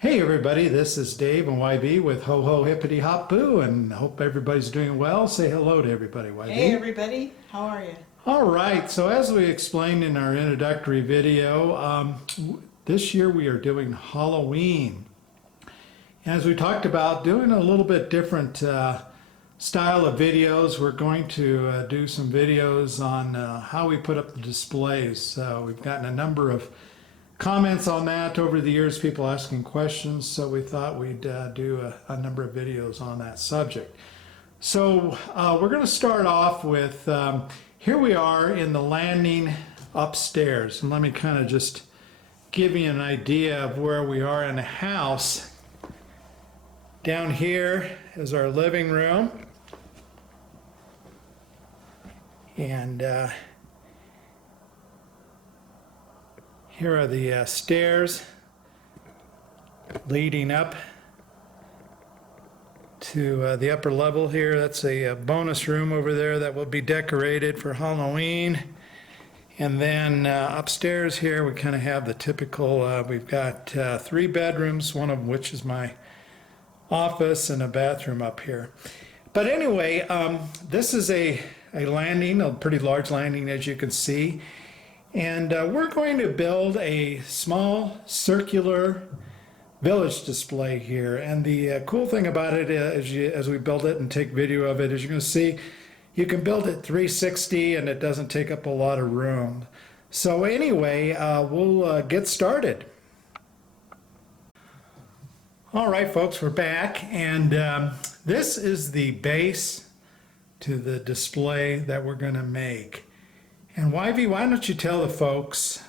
Hey everybody, this is Dave and YB with Ho Ho Hippity Hop Boo, and hope everybody's doing well. Say hello to everybody, Hey YB. everybody, how are you? All right, so as we explained in our introductory video, this year we are doing Halloween. And as we talked about, doing a little bit different style of videos. We're going to do some videos on how we put up the displays. We've gotten a number of comments on that over the years, people asking questions, so we thought we'd do a number of videos on that subject. So we're going to start off with, here we are in the landing upstairs, and let me kind of just give you an idea of where we are in the house. Down here is our living room, and here are the stairs leading up to the upper level here. That's a bonus room over there that will be decorated for Halloween. And then upstairs here we kind of have the typical, we've got 3 bedrooms, one of which is my office, and a bathroom up here. But anyway, this is a landing, a pretty large landing as you can see. And we're going to build a small circular village display here. And the cool thing about it as we build it and take video of it, as you're going to see, you can build it 360 and it doesn't take up a lot of room. So anyway, we'll get started. All right, folks, we're back. And this is the base to the display that we're going to make. And YV, why don't you tell the folks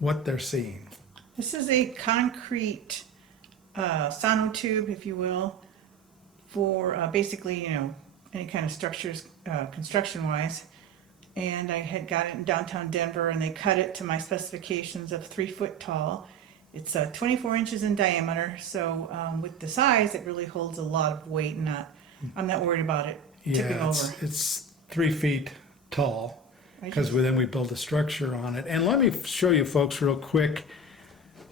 what they're seeing? This is a concrete sonotube, if you will, for basically, any kind of structures, construction-wise. And I had got it in downtown Denver, and they cut it to my specifications of 3 foot tall. It's 24 inches in diameter, so with the size, it really holds a lot of weight, and I'm not worried about it tipping over. It's 3 feet tall, because then we build a structure on it. And let me show you folks real quick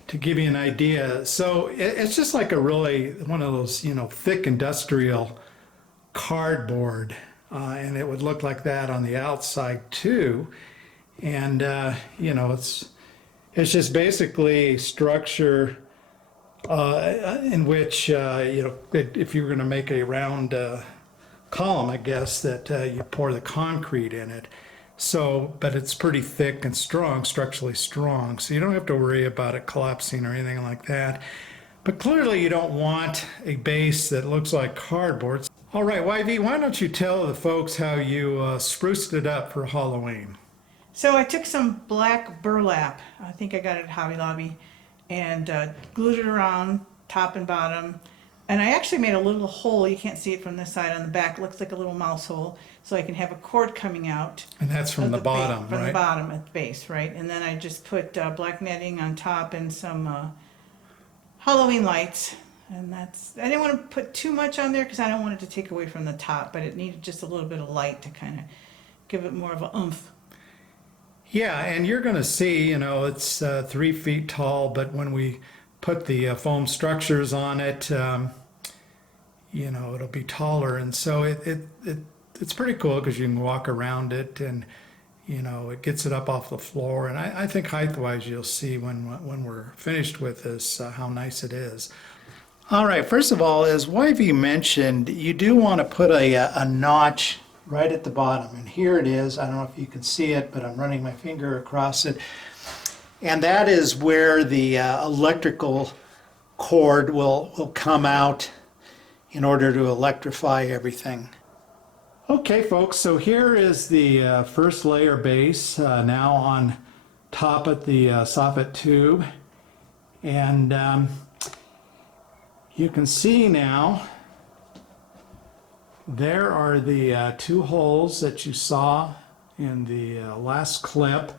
to give you an idea. So it's just like a really, one of those, thick industrial cardboard. And it would look like that on the outside too. And, it's just basically a structure in which, if you were going to make a round column, I guess, that you pour the concrete in it. So, but it's pretty thick and strong, structurally strong, so you don't have to worry about it collapsing or anything like that. But clearly you don't want a base that looks like cardboard. All right, YV, why don't you tell the folks how you spruced it up for Halloween? So I took some black burlap, I think I got it at Hobby Lobby, and glued it around top and bottom. And I actually made a little hole, you can't see it from this side on the back, it looks like a little mouse hole, so I can have a cord coming out. And that's from the bottom, right? From the bottom at the base, right? And then I just put black netting on top and some Halloween lights. And that's, I didn't want to put too much on there because I don't want it to take away from the top, but it needed just a little bit of light to kind of give it more of a oomph. Yeah, and you're going to see, it's 3 feet tall, but when we put the foam structures on it, it'll be taller. And so it's pretty cool because you can walk around it, and, it gets it up off the floor. And I think height-wise you'll see when we're finished with this how nice it is. All right, first of all, as YV mentioned, you do want to put a notch right at the bottom. And here it is. I don't know if you can see it, but I'm running my finger across it. And that is where the electrical cord will come out in order to electrify everything. Okay, folks, so here is the first layer base now on top of the soffit tube. And you can see now there are the 2 holes that you saw in the last clip.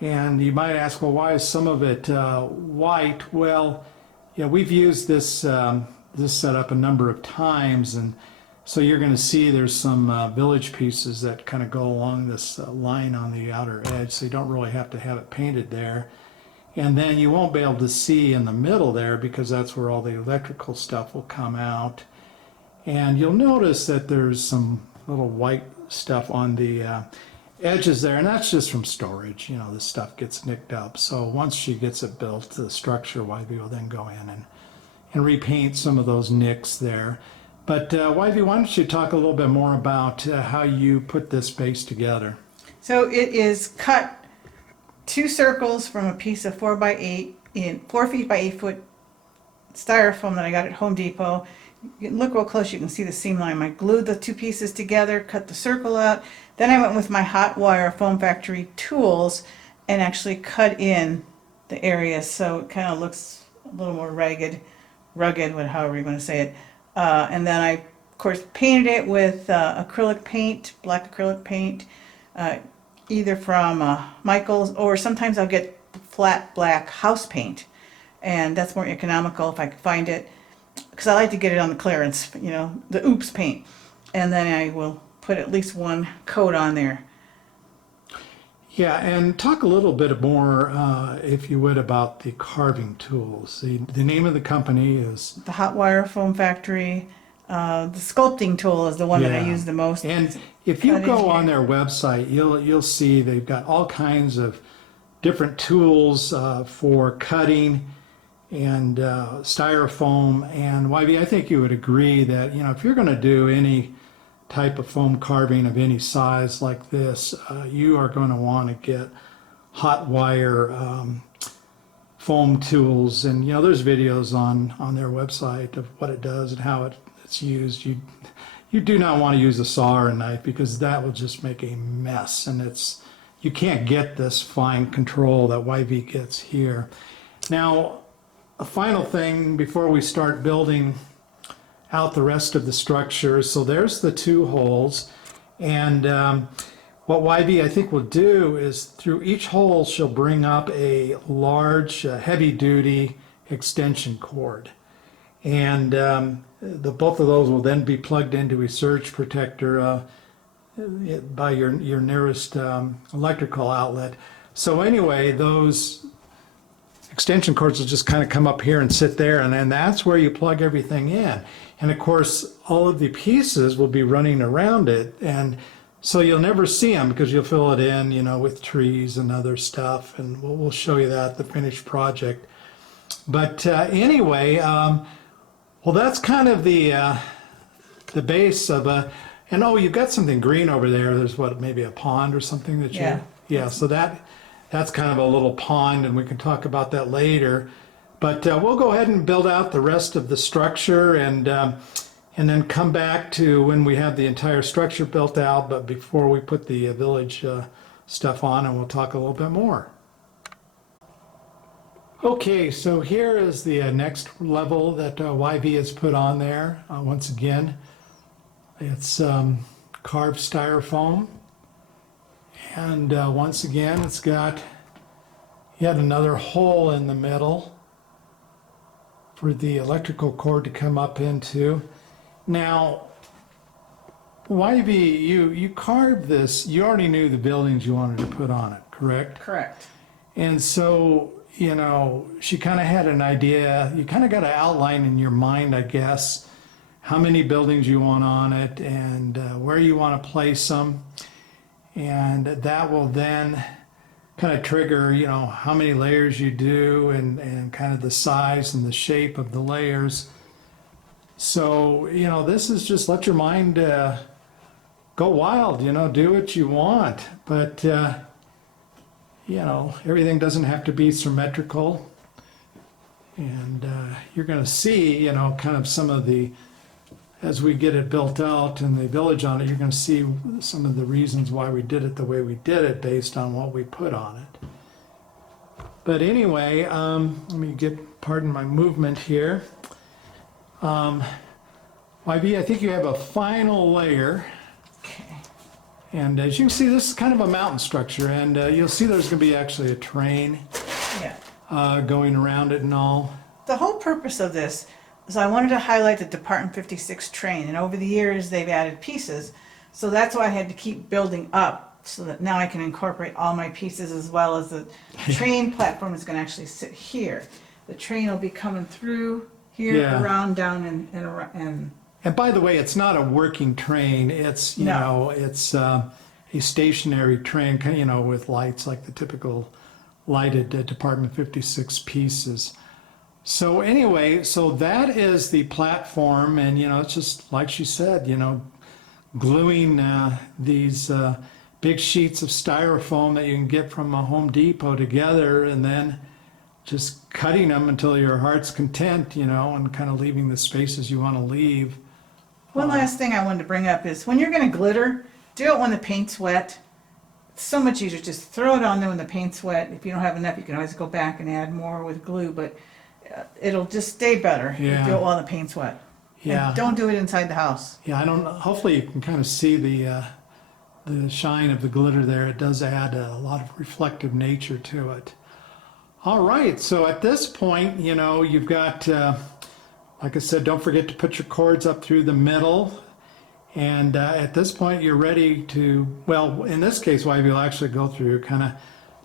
And you might ask, well, why is some of it white? Well, we've used this this setup a number of times, and so you're going to see there's some village pieces that kind of go along this line on the outer edge, so you don't really have to have it painted there. And then you won't be able to see in the middle there because that's where all the electrical stuff will come out. And you'll notice that there's some little white stuff on the edges there, and that's just from storage. You know, this stuff gets nicked up. So once she gets it built, the structure, Ivy will then go in and repaint some of those nicks there. But Ivy, why don't you talk a little bit more about how you put this base together? So it is cut 2 circles from a piece of 4x8 in 4 feet by 8 foot styrofoam that I got at Home Depot. You can look real close, you can see the seam line. I glued the 2 pieces together, cut the circle out. Then I went with my hot wire foam factory tools and actually cut in the areas so it kind of looks a little more rugged, however you want to say it. And then I, of course, painted it with acrylic paint, black acrylic paint, either from Michael's, or sometimes I'll get flat black house paint, and that's more economical if I can find it, because I like to get it on the clearance, you know, the oops paint, and then I will put at least 1 coat on there. Yeah, and talk a little bit more, if you would, about the carving tools. The name of the company is? The hot wire foam factory. The sculpting tool is the one that I use the most. And if you go on their website, you'll see they've got all kinds of different tools for cutting and styrofoam. And Ivy, I think you would agree that, you know, if you're going to do any type of foam carving of any size like this, you are going to want to get hot wire foam tools. And you know, there's videos on their website of what it does and how it's used. You do not want to use a saw or a knife because that will just make a mess, and you can't get this fine control that YV gets here. Now, a final thing before we start building out the rest of the structure. So there's the 2 holes, and what YV I think will do is through each hole she'll bring up a large heavy-duty extension cord, and both of those will then be plugged into a surge protector by your nearest electrical outlet. So anyway, those extension cords will just kind of come up here and sit there, and then that's where you plug everything in. And of course, all of the pieces will be running around it, and so you'll never see them because you'll fill it in, you know, with trees and other stuff, and we'll show you that, the finished project. But anyway, well, that's kind of the base of and oh, you've got something green over there. There's what, maybe a pond or something that you, yeah. So that's kind of a little pond, and we can talk about that later. But we'll go ahead and build out the rest of the structure, and then come back to when we have the entire structure built out. But before we put the village stuff on, and we'll talk a little bit more. Okay, so here is the next level that YV has put on there. Once again, it's carved styrofoam, and once again it's got yet another hole in the middle for the electrical cord to come up into. Now, YV, you carved this, you already knew the buildings you wanted to put on it, correct? Correct. And so, you know, she kind of had an idea, you kind of got an outline in your mind, I guess, how many buildings you want on it and where you want to place them. And that will then kind of trigger, you know, how many layers you do and kind of the size and the shape of the layers. So, you know, this is just let your mind go wild, you know, do what you want. But, you know, everything doesn't have to be symmetrical. And you're going to see, you know, kind of some of the, as we get it built out and the village on it, you're going to see some of the reasons why we did it the way we did it based on what we put on it. But anyway, let me pardon my movement here. YV, I think you have a final layer. Okay. And as you can see, this is kind of a mountain structure, and you'll see there's going to be actually a train going around it and all. The whole purpose of this is I wanted to highlight the Department 56 train, and over the years they've added pieces, so that's why I had to keep building up so that now I can incorporate all my pieces, as well as the train platform is going to actually sit here. The train will be coming through here, Yeah. around, down, and around. And by the way, it's not a working train. It's, you No. know, it's a stationary train, you know, with lights like the typical lighted Department 56 pieces. So anyway, so that is the platform, and you know, it's just like she said, you know, gluing these big sheets of styrofoam that you can get from a Home Depot together, and then just cutting them until your heart's content, you know, and kind of leaving the spaces you want to leave. One last thing I wanted to bring up is when you're going to glitter, do it when the paint's wet. It's so much easier. Just throw it on there when the paint's wet. If you don't have enough, you can always go back and add more with glue, but it'll just stay better if you Yeah. do it while the paint's wet. Yeah. And don't do it inside the house. Yeah, I don't know. Hopefully you can kind of see the shine of the glitter there. It does add a lot of reflective nature to it. All right, so at this point, you know, you've got, like I said, don't forget to put your cords up through the middle. And at this point, you're ready to, well, in this case, Wivey will actually go through, kind of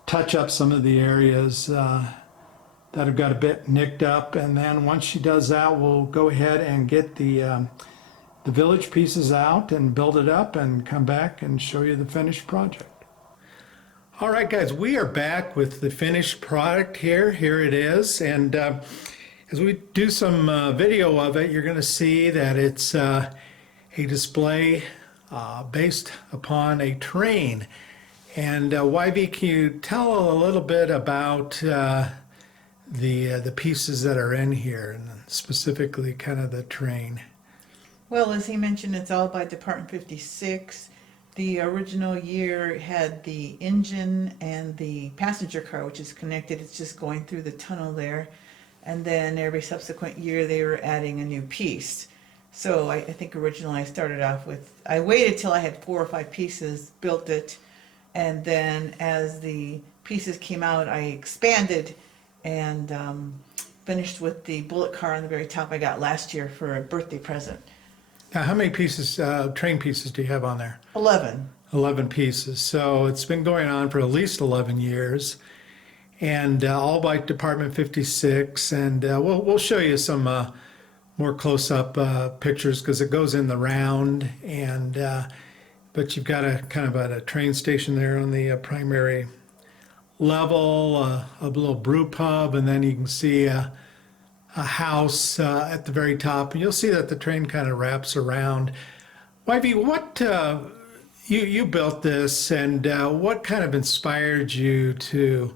touch up some of the areas that have got a bit nicked up. And then once she does that, we'll go ahead and get the village pieces out and build it up and come back and show you the finished project. All right, guys, we are back with the finished product here. Here it is. And as we do some video of it, you're going to see that it's a display based upon a train. And Wivey, can you tell a little bit about the pieces that are in here, and specifically kind of the train? Well, as he mentioned, it's all by Department 56. The original year had the engine and the passenger car, which is connected. It's just going through the tunnel there. And then every subsequent year they were adding a new piece. So I think originally I started off with, I waited till I had 4 or 5 pieces, built it, and then as the pieces came out, I expanded and finished with the bullet car on the very top I got last year for a birthday present. Now, how many pieces, train pieces do you have on there? 11. 11 pieces. So it's been going on for at least 11 years, and all by Department 56. And we'll show you some more close-up pictures because it goes in the round. And but you've got a kind of a train station there on the primary level, a little brew pub, and then you can see a house at the very top, and you'll see that the train kind of wraps around. Wivey, what you built this, and what kind of inspired you to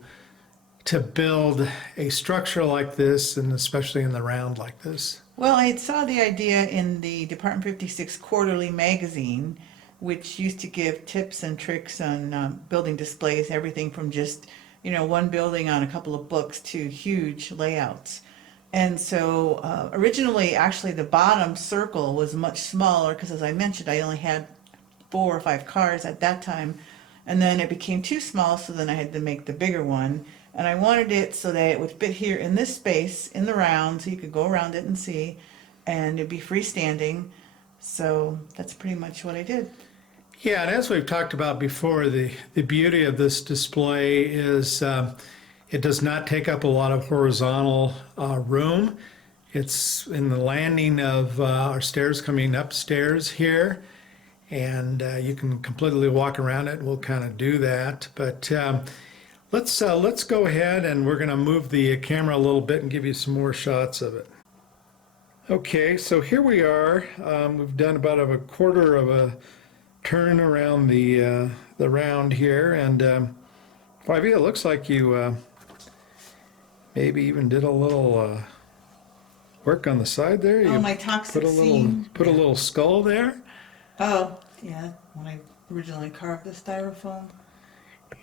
build a structure like this, and especially in the round like this? Well, I saw the idea in the Department 56 quarterly magazine, which used to give tips and tricks on building displays, everything from just, you know, one building on a couple of books to huge layouts. And so originally, actually, the bottom circle was much smaller because, as I mentioned, I only had 4 or 5 cars at that time. And then it became too small, so then I had to make the bigger one. And I wanted it so that it would fit here in this space, in the round, so you could go around it and see, and it'd be freestanding. So that's pretty much what I did. Yeah, and as we've talked about before, the beauty of this display is it does not take up a lot of horizontal room. It's in the landing of our stairs coming upstairs here, and you can completely walk around it. We'll kind of do that, but let's go ahead, and we're going to move the camera a little bit and give you some more shots of it. Okay, so here we are. We've done about a quarter of a turn around the round here, and Wivey, it looks like you maybe even did a little work on the side there. Oh, You my toxic put a scene. little skull there, Oh, yeah, when I originally carved the styrofoam.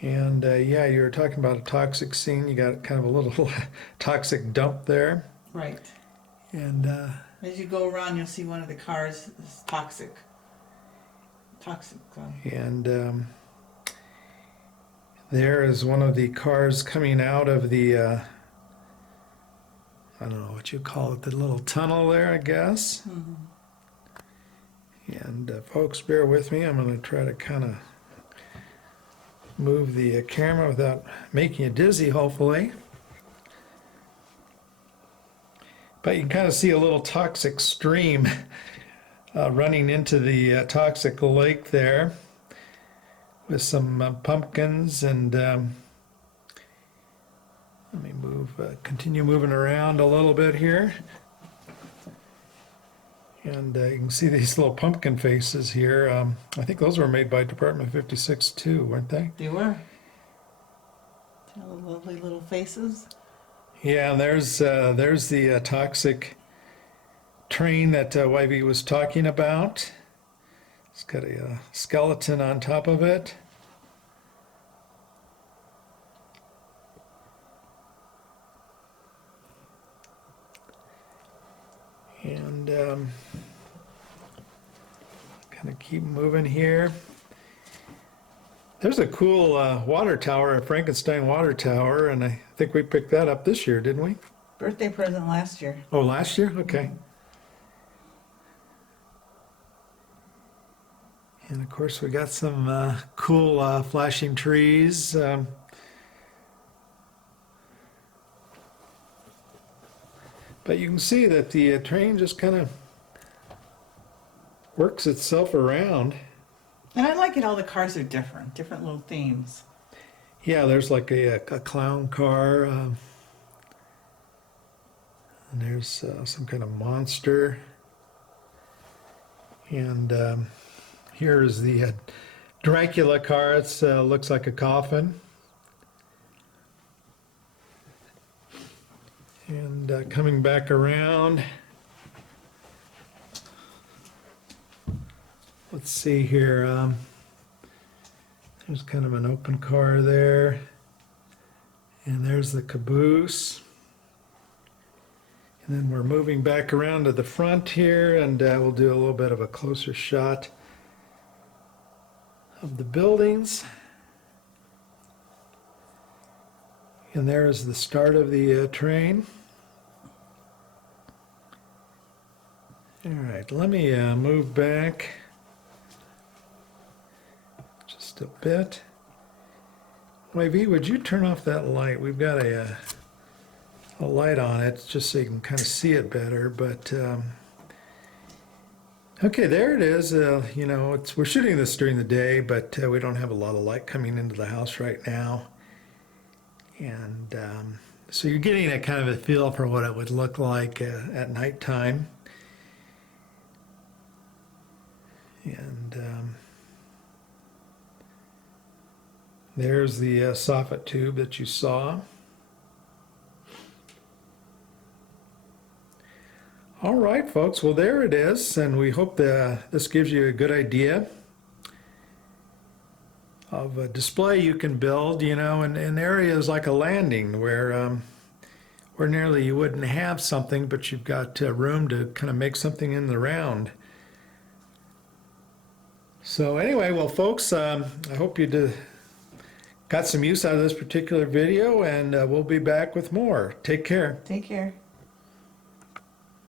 and yeah, you were talking about a toxic scene. You got kind of a little toxic dump there, Right. and As you go around, you'll see one of the cars is toxic. and there is one of the cars coming out of the I don't know what you call it, the little tunnel there, I guess. Mm-hmm. And folks, bear with me. I'm going to try to kind of move the camera without making you dizzy, hopefully. But you can kind of see a little toxic stream running into the toxic lake there with some pumpkins. And let me continue moving around a little bit here. And you can see these little pumpkin faces here. I think those were made by Department 56 too, weren't they? They were. Tell the lovely little faces. Yeah, and there's the toxic train that YV was talking about. It's got a skeleton on top of it. And kind of keep moving here. There's a cool water tower, a Frankenstein water tower, and I think we picked that up this year, didn't we? Birthday present last year. Oh, last year? Okay. And of course, we got some cool flashing trees. But you can see that the train just kind of works itself around. And I like it, all the cars are different little themes. Yeah, there's like a clown car. And there's some kind of monster. And here's the Dracula car. It looks like a coffin. And coming back around, let's see here. There's kind of an open car there. And there's the caboose. And then we're moving back around to the front here, and we'll do a little bit of a closer shot of the buildings. And there is the start of the train. All right, let me move back just a bit. YV, would you turn off that light? We've got a light on it just so you can kind of see it better. But okay, there it is. You know, we're shooting this during the day, but we don't have a lot of light coming into the house right now. And so you're getting a kind of a feel for what it would look like at nighttime. And there's the soffit tube that you saw. All right, folks. Well, there it is, and we hope that this gives you a good idea of a display you can build, you know, in areas like a landing where ordinarily you wouldn't have something, but you've got room to kind of make something in the round. So anyway, well, folks, I hope you got some use out of this particular video, and we'll be back with more. Take care. Take care.